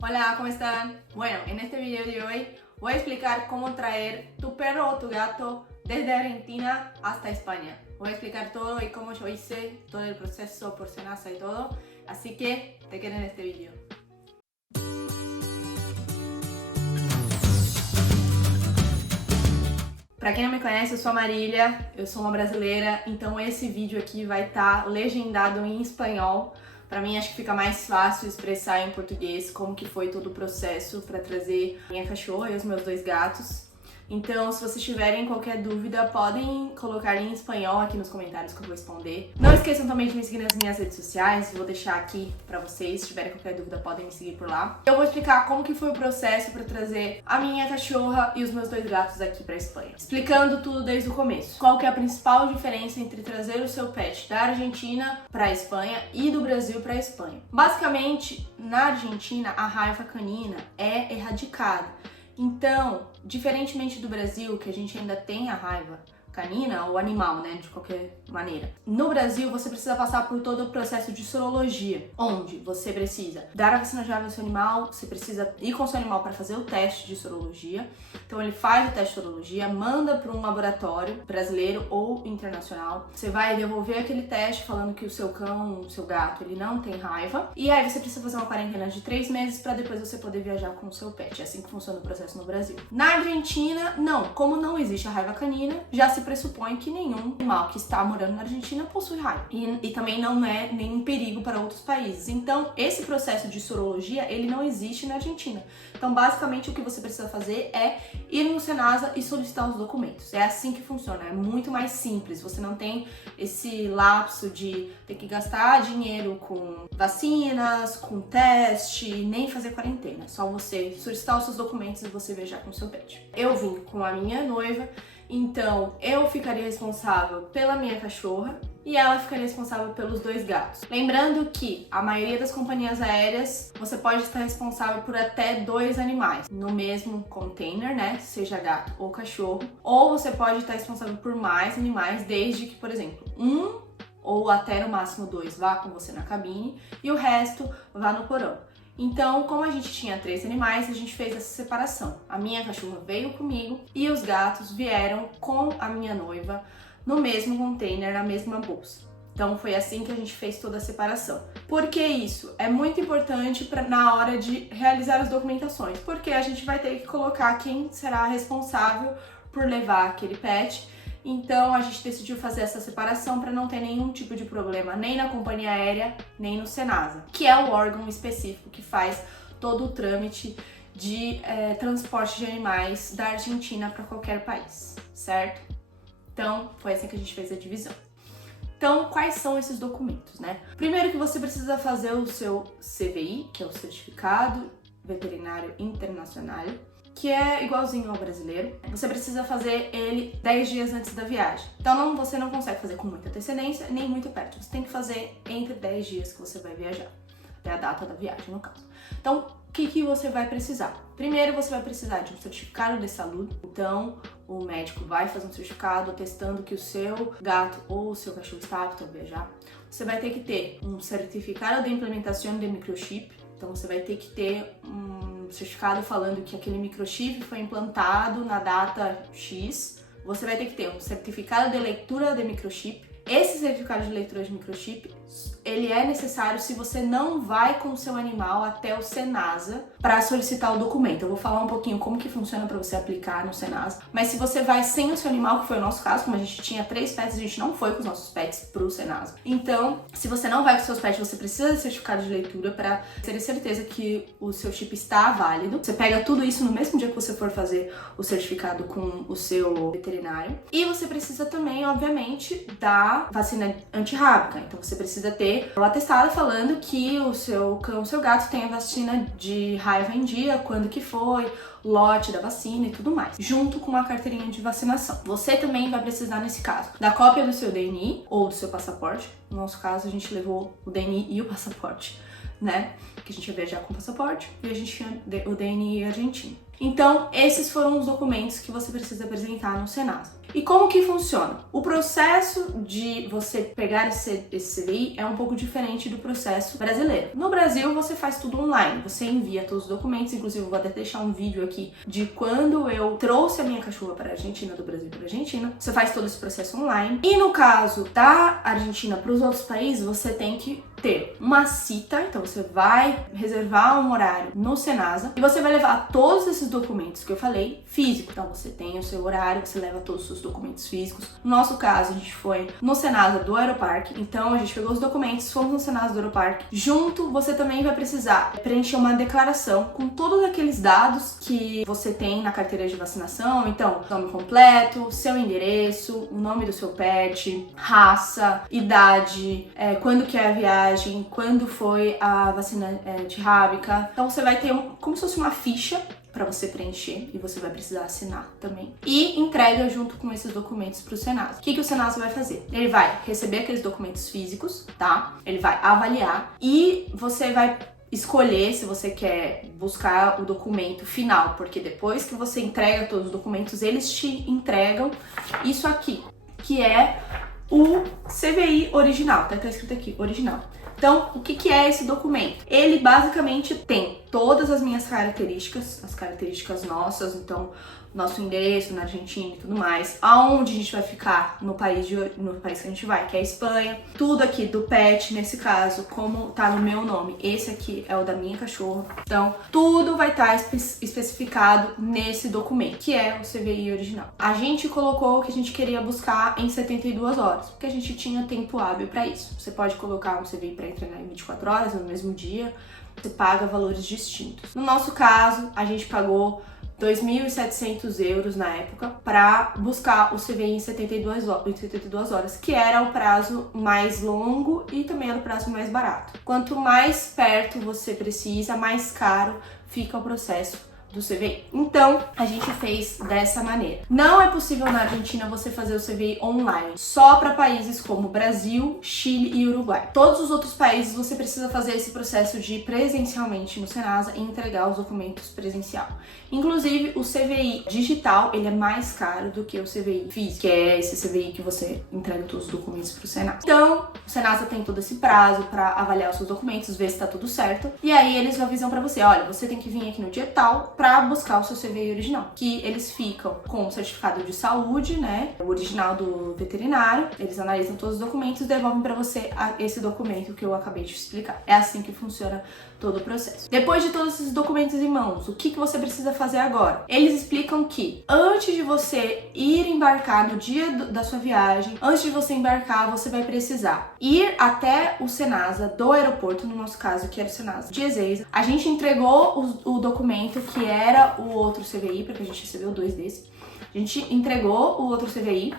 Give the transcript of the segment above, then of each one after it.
Hola, ¿cómo están? Bueno, en este video de hoy voy a explicar cómo traer tu perro o tu gato desde Argentina hasta España. Voy a explicar todo y cómo yo hice todo el proceso por Senasa y todo, así que te quedo en este vídeo. Para quem não me conhece, eu sou a Marília, eu sou uma brasileira, então esse vídeo aqui vai estar legendado em espanhol. Para mim, acho que fica mais fácil expressar em português como que foi todo o processo para trazer minha cachorra e os meus dois gatos. Então, se vocês tiverem qualquer dúvida, podem colocar em espanhol aqui nos comentários que eu vou responder. Não esqueçam também de me seguir nas minhas redes sociais, vou deixar aqui pra vocês. Se tiverem qualquer dúvida, podem me seguir por lá. Eu vou explicar como que foi o processo para trazer a minha cachorra e os meus dois gatos aqui pra Espanha. Explicando tudo desde o começo. Qual que é a principal diferença entre trazer o seu pet da Argentina pra Espanha e do Brasil pra Espanha? Basicamente, na Argentina, a raiva canina é erradicada. Então, diferentemente do Brasil, que a gente ainda tem a raiva canina ou animal, né, de qualquer maneira. No Brasil, você precisa passar por todo o processo de sorologia, onde você precisa dar a vacina de raiva ao seu animal, você precisa ir com o seu animal para fazer o teste de sorologia. Então, ele faz o teste de sorologia, manda para um laboratório brasileiro ou internacional. Você vai devolver aquele teste falando que o seu cão, o seu gato, ele não tem raiva. E aí você precisa fazer uma quarentena de 3 meses para depois você poder viajar com o seu pet. É assim que funciona o processo no Brasil. Na Argentina, não. Como não existe a raiva canina, já se pressupõe que nenhum animal que está morando na Argentina possui raiva. E também não é nenhum perigo para outros países. Então, esse processo de sorologia, ele não existe na Argentina. Então, basicamente, o que você precisa fazer é ir no Senasa e solicitar os documentos. É assim que funciona, é muito mais simples. Você não tem esse lapso de ter que gastar dinheiro com vacinas, com teste, nem fazer quarentena. É só você solicitar os seus documentos e você viajar com o seu pet. Eu vim com a minha noiva, então eu ficaria responsável pela minha cachorra e ela ficaria responsável pelos dois gatos. Lembrando que a maioria das companhias aéreas você pode estar responsável por até 2 animais no mesmo container, né? Seja gato ou cachorro. Ou você pode estar responsável por mais animais, desde que, por exemplo, um ou até no máximo 2 vá com você na cabine e o resto vá no porão. Então, como a gente tinha 3 animais, a gente fez essa separação. A minha cachorra veio comigo e os gatos vieram com a minha noiva no mesmo container, na mesma bolsa. Então, foi assim que a gente fez toda a separação. Por que isso? É muito importante na hora de realizar as documentações, porque a gente vai ter que colocar quem será responsável por levar aquele pet. Então, a gente decidiu fazer essa separação para não ter nenhum tipo de problema, nem na companhia aérea, nem no Senasa, que é o órgão específico que faz todo o trâmite de transporte de animais da Argentina para qualquer país, certo? Então, foi assim que a gente fez a divisão. Então, quais são esses documentos, né? Primeiro que você precisa fazer o seu CVI, que é o Certificado Veterinário Internacional, que é igualzinho ao brasileiro. Você precisa fazer ele 10 dias antes da viagem. Então você não consegue fazer com muita antecedência, nem muito perto. Você tem que fazer entre 10 dias que você vai viajar, até a data da viagem, no caso. Então, o que você vai precisar? Primeiro, você vai precisar de um certificado de saúde. Então, o médico vai fazer um certificado atestando que o seu gato ou o seu cachorro está apto a viajar. Você vai ter que ter um certificado de implementação de microchip. Então, você vai ter que ter um certificado falando que aquele microchip foi implantado na data X. Você vai ter que ter um certificado de leitura de microchip. Esse certificado de leitura de microchip, ele é necessário se você não vai com o seu animal até o Senasa para solicitar o documento. Eu vou falar um pouquinho como que funciona para você aplicar no Senasa. Mas se você vai sem o seu animal, que foi o nosso caso, como a gente tinha 3 pets, a gente não foi com os nossos pets pro Senasa. Então, se você não vai com os seus pets, você precisa de certificado de leitura para ter certeza que o seu chip está válido. Você pega tudo isso no mesmo dia que você for fazer o certificado com o seu veterinário. E você precisa também, obviamente, da vacina antirrábica. Então, você precisa ter o atestado falando que o seu cão, o seu gato tem a vacina de raiva em dia, quando que foi, lote da vacina e tudo mais, junto com a carteirinha de vacinação. Você também vai precisar, nesse caso, da cópia do seu DNI ou do seu passaporte. No nosso caso, a gente levou o DNI e o passaporte, né? Que a gente ia viajar com o passaporte e a gente tinha o DNI argentino. Então, esses foram os documentos que você precisa apresentar no Senasa. E como que funciona? O processo de você pegar esse CVI é um pouco diferente do processo brasileiro. No Brasil, você faz tudo online, você envia todos os documentos, inclusive eu vou até deixar um vídeo aqui de quando eu trouxe a minha cachorra para a Argentina, do Brasil para a Argentina. Você faz todo esse processo online. E no caso da Argentina para os outros países, você tem que ter uma cita, então você vai reservar um horário no Senasa e você vai levar todos esses documentos que eu falei físico. Então você tem o seu horário, você leva todos os seus documentos físicos. No nosso caso, a gente foi no Senasa do Aeroparque, então a gente pegou os documentos, fomos no Senasa do Aeroparque. Junto, você também vai precisar preencher uma declaração com todos aqueles dados que você tem na carteira de vacinação, então nome completo, seu endereço, o nome do seu pet, raça, idade, quando que é a viagem, quando foi a vacina antirrábica. Então você vai ter como se fosse uma ficha para você preencher e você vai precisar assinar também. E entrega junto com esses documentos para o Senasa. O que o Senasa vai fazer? Ele vai receber aqueles documentos físicos, tá? Ele vai avaliar e você vai escolher se você quer buscar o documento final, porque depois que você entrega todos os documentos, eles te entregam isso aqui, que é o CVI original, tá escrito aqui, original. Então, o que é esse documento? Ele basicamente tem todas as minhas características, as características nossas, então nosso endereço na Argentina e tudo mais, aonde a gente vai ficar no país que a gente vai, que é a Espanha, tudo aqui do pet, nesse caso, como tá no meu nome, esse aqui é o da minha cachorra, então tudo vai estar especificado nesse documento, que é o CVI original. A gente colocou que a gente queria buscar em 72 horas, porque a gente tinha tempo hábil para isso. Você pode colocar um CVI para entregar em 24 horas, no mesmo dia, você paga valores distintos. No nosso caso, a gente pagou 2.700 euros na época para buscar o CVI em 72 horas, que era o prazo mais longo e também era o prazo mais barato. Quanto mais perto você precisa, mais caro fica o processo do CVI. Então, a gente fez dessa maneira. Não é possível na Argentina você fazer o CVI online, só para países como Brasil, Chile e Uruguai. Todos os outros países você precisa fazer esse processo de ir presencialmente no Senasa e entregar os documentos presencial. Inclusive, o CVI digital, ele é mais caro do que o CVI físico, que é esse CVI que você entrega todos os documentos pro Senasa. Então, o Senasa tem todo esse prazo para avaliar os seus documentos, ver se tá tudo certo, e aí eles avisam para você, olha, você tem que vir aqui no dia tal para buscar o seu CVI original, que eles ficam com o certificado de saúde, né, o original do veterinário, eles analisam todos os documentos e devolvem para você esse documento que eu acabei de explicar. É assim que funciona todo o processo. Depois de todos esses documentos em mãos, o que você precisa fazer agora? Eles explicam que antes de você ir embarcar no dia da sua viagem, antes de você embarcar, você vai precisar ir até o Senasa do aeroporto, no nosso caso, que era o Senasa de Ezeiza. A gente entregou o documento que era o outro CVI, porque a gente recebeu 2 desses. A gente entregou o outro CVI,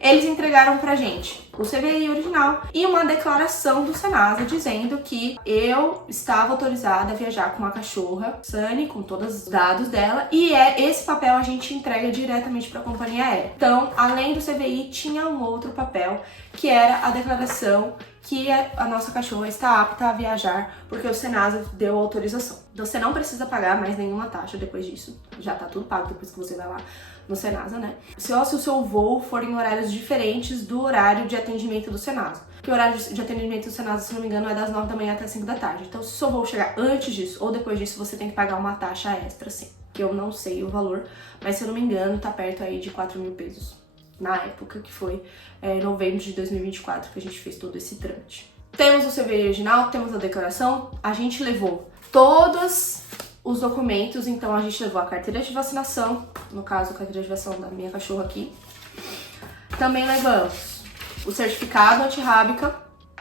eles entregaram pra gente o CVI original e uma declaração do Senasa dizendo que eu estava autorizada a viajar com a cachorra Sunny, com todos os dados dela, e esse papel a gente entrega diretamente para a companhia aérea. Então, além do CVI, tinha um outro papel que era a declaração que a nossa cachorra está apta a viajar porque o Senasa deu autorização. Então, você não precisa pagar mais nenhuma taxa depois disso. Já tá tudo pago depois que você vai lá no Senasa, né? Se o seu voo for em horários diferentes do horário de atendimento do Senasa. Porque o horário de atendimento do Senasa, se não me engano, é das 9 da manhã até 5 da tarde. Então, se o seu voo chegar antes disso ou depois disso, você tem que pagar uma taxa extra, sim. Que eu não sei o valor, mas se eu não me engano, tá perto aí de 4.000 pesos. Na época, que foi em novembro de 2024, que a gente fez todo esse trâmite. Temos o CVI original, temos a declaração, a gente levou todos os documentos, então a gente levou a carteira de vacinação, no caso a carteira de vacinação da minha cachorra aqui. Também levamos o certificado antirrábica,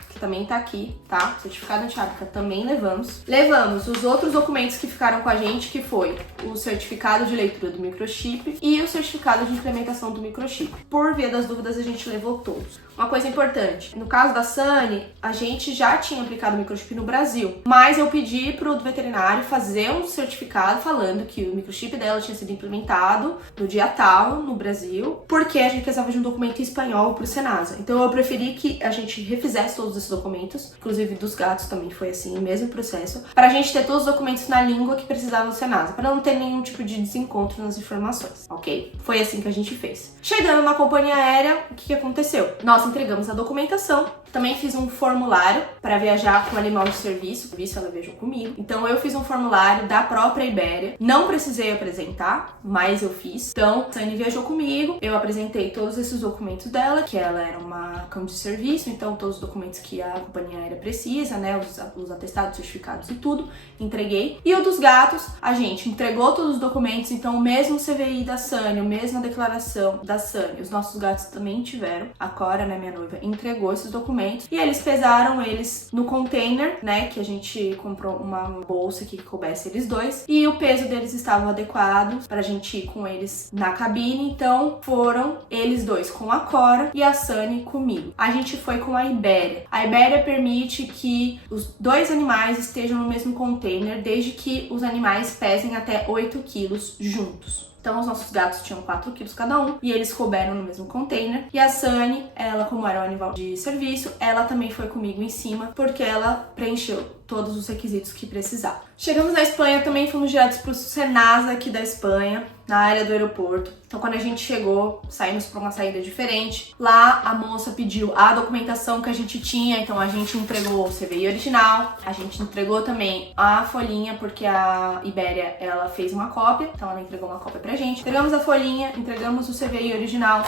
que também tá aqui, tá? O certificado antirrábica também levamos. Levamos os outros documentos que ficaram com a gente, que foi o certificado de leitura do microchip e o certificado de implementação do microchip. Por via das dúvidas, a gente levou todos. Uma coisa importante, no caso da Sunny, a gente já tinha aplicado o microchip no Brasil, mas eu pedi pro veterinário fazer um certificado falando que o microchip dela tinha sido implementado no dia tal, no Brasil, porque a gente precisava de um documento em espanhol pro Senasa. Então eu preferi que a gente refizesse todos esses documentos, inclusive dos gatos também foi assim, o mesmo processo, pra gente ter todos os documentos na língua que precisavam ser NASA, pra não ter nenhum tipo de desencontro nas informações, ok? Foi assim que a gente fez. Chegando na companhia aérea, o que aconteceu? Nós entregamos a documentação, também fiz um formulário para viajar com o animal de serviço, por isso ela viajou comigo. Então eu fiz um formulário da própria Ibéria, não precisei apresentar, mas eu fiz. Então a Sunny viajou comigo, eu apresentei todos esses documentos dela, que ela era uma cão de serviço, então todos os documentos que a companhia aérea precisa, né, os atestados, certificados e tudo, entreguei. E o dos gatos, a gente entregou todos os documentos, então o mesmo CVI da Sunny, a mesma declaração da Sunny, os nossos gatos também tiveram. A Cora, né, minha noiva, entregou esses documentos e eles pesaram eles no container, né, que a gente comprou uma bolsa que coubesse eles dois, e o peso deles estava adequado pra gente ir com eles na cabine, então foram eles dois com a Cora e a Sunny comigo. A gente foi com a Ibéria. A Ibéria permite que os dois animais estejam no mesmo container, desde que os animais pesem até 8 quilos juntos. Então, os nossos gatos tinham 4 quilos cada um e eles couberam no mesmo container. E a Sunny, ela, como era um animal de serviço, ela também foi comigo em cima, porque ela preencheu todos os requisitos que precisava. Chegamos na Espanha, também fomos diretos para o Senasa aqui da Espanha, na área do aeroporto. Então, quando a gente chegou, saímos para uma saída diferente. Lá, a moça pediu a documentação que a gente tinha, então a gente entregou o CVI original, a gente entregou também a folhinha, porque a Ibéria, ela fez uma cópia, então ela entregou uma cópia pra gente. Entregamos a folhinha, entregamos o CVI original.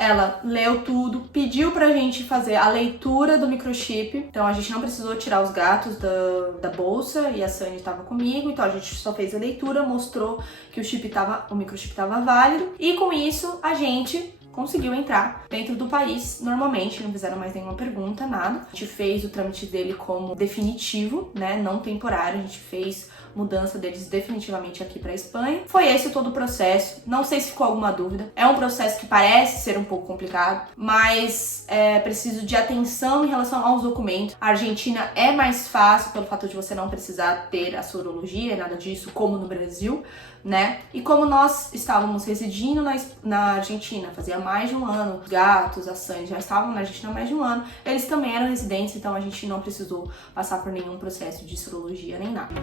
Ela leu tudo, pediu pra gente fazer a leitura do microchip, então a gente não precisou tirar os gatos da bolsa e a Sunny estava comigo, então a gente só fez a leitura, mostrou que o microchip estava válido e com isso a gente conseguiu entrar dentro do país normalmente, não fizeram mais nenhuma pergunta, nada. A gente fez o trâmite dele como definitivo, né, não temporário, a gente fez mudança deles definitivamente aqui para Espanha. Foi esse todo o processo. Não sei se ficou alguma dúvida. É um processo que parece ser um pouco complicado, mas é preciso de atenção em relação aos documentos. A Argentina é mais fácil pelo fato de você não precisar ter a sorologia, nada disso, como no Brasil, né? E como nós estávamos residindo na Argentina, fazia mais de um ano, os gatos, a Sunny já estavam na Argentina há mais de um ano, eles também eram residentes, então a gente não precisou passar por nenhum processo de sorologia nem nada.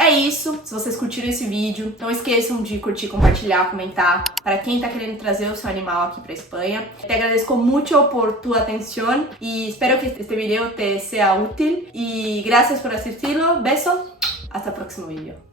É isso, se vocês curtiram esse vídeo, não esqueçam de curtir, compartilhar, comentar para quem tá querendo trazer o seu animal aqui para Espanha. Te agradezco mucho por tu atención y espero que este video te sea útil y gracias por assistirlo. Beso, hasta el próximo vídeo.